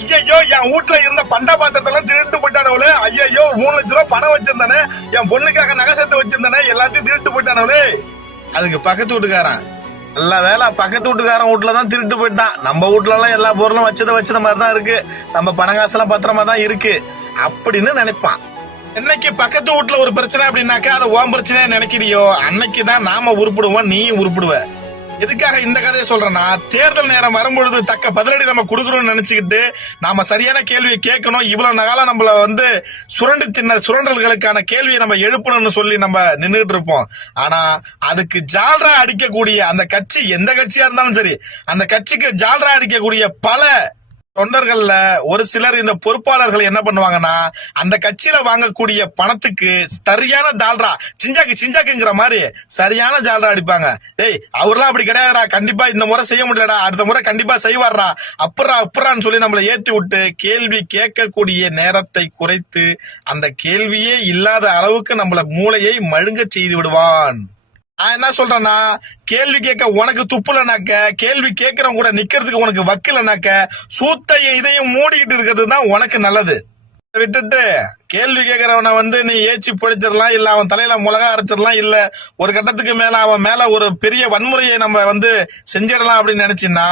ஐயோ என் வீட்டுல இருந்த பண்டா பாத்திரத்தெல்லாம் திருட்டு போயிட்டானவளே. ஐயோ 3 லட்சம் ரூபாய் பணம் வச்சிருந்தானே, என் பொண்ணுக்காக நகை சேர்த்து வச்சிருந்தானே, எல்லாத்தையும் திருட்டு போயிட்டானவளே. அதுக்கு பக்கத்து வீட்டுக்காரன் நல்ல வேலை, பக்கத்து வீட்டுக்காரன் வீட்டுலதான் திருட்டு போயிட்டான். நம்ம வீட்டுல எல்லாம் எல்லா பொருளும் வச்சத மாதிரிதான் இருக்கு, நம்ம பண காசெல்லாம் பத்திரமா தான் இருக்கு அப்படின்னு நினைப்பான். என்னைக்கு பக்கத்து வீட்டுல ஒரு பிரச்சனை அப்படின்னாக்கா அதை ஓம் பிரச்சனையா நினைக்கிறியோ அன்னைக்குதான் நாம உருப்பிடுவோம், நீயும் உருப்பிடுவ. எதுக்காக இந்த கதையை சொல்றேன்னா, தேர்தல் நேரம் வரும்பொழுது தக்க பதிலடி நம்ம கொடுக்கணும்னு நினைச்சுக்கிட்டு நாம சரியான கேள்வியை கேட்கணும். இவ்வளவு நாளா நம்மள சுரண்டி தின்ன சுரண்டல்களுக்கான கேள்வியை நம்ம எழுப்பணும்னு சொல்லி நம்ம நின்றுட்டு இருப்போம். ஆனா அதுக்கு ஜால்ரா அடிக்கக்கூடிய அந்த கட்சி, எந்த கட்சியா இருந்தாலும் சரி, அந்த கட்சிக்கு ஜால்ரா அடிக்கக்கூடிய பல தொண்டர்கள்ல ஒரு சிலர், இந்த பொறுப்பாளர்கள் என்ன பண்ணுவாங்கன்னா, அந்த கட்சியில வாங்கக்கூடிய பணத்துக்கு சரியான ஜால்ரா, சிஞ்சாக்குங்கிற மாதிரி சரியான ஜால்ரா அடிப்பாங்க. டேய் அவர்லாம் அப்படி கிடையாதுடா, கண்டிப்பா இந்த முறை செய்ய முடியலடா, அடுத்த முறை கண்டிப்பா செய்வார்டா, அப்புறான்னு சொல்லி நம்மளை ஏத்தி விட்டு கேள்வி கேட்கக்கூடிய நேரத்தை குறைத்து அந்த கேள்வியே இல்லாத அளவுக்கு நம்மள மூளையை மழுங்க செய்து விடுவான். நான் என்ன சொல்றேன்னா, கேள்வி கேட்க உனக்கு துப்புலனாக்க, கேள்வி கேட்கறவங்க கூட நிக்கிறதுக்கு உனக்கு வக்கலனாக்க, சூத்தைய இதையும் மூடிக்கிட்டு இருக்கிறது தான் உனக்கு நல்லது. விட்டுட்டு கேள்வி கேட்கறவனை நீ ஏச்சி பிடிச்சிடலாம், இல்ல அவன் தலையில மிளகா அரைச்சிடலாம், இல்ல ஒரு கட்டத்துக்கு மேல அவன் மேல ஒரு பெரிய வன்முறையை நம்ம செஞ்சிடலாம் அப்படின்னு நினைச்சின்னா,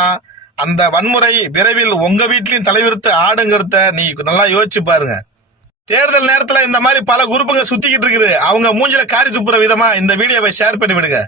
அந்த வன்முறை விரைவில் உங்க வீட்லயும் தலைவிரித்து ஆடுங்கிறத நீ நல்லா யோசிச்சு பாருங்க. தேர்தல் நேரத்துல இந்த மாதிரி பல குரூப்புங்க சுத்திக்கிட்டு இருக்குது, அவங்க மூஞ்சில காரி துப்புற விதமா இந்த வீடியோவை ஷேர் பண்ணி விடுங்க.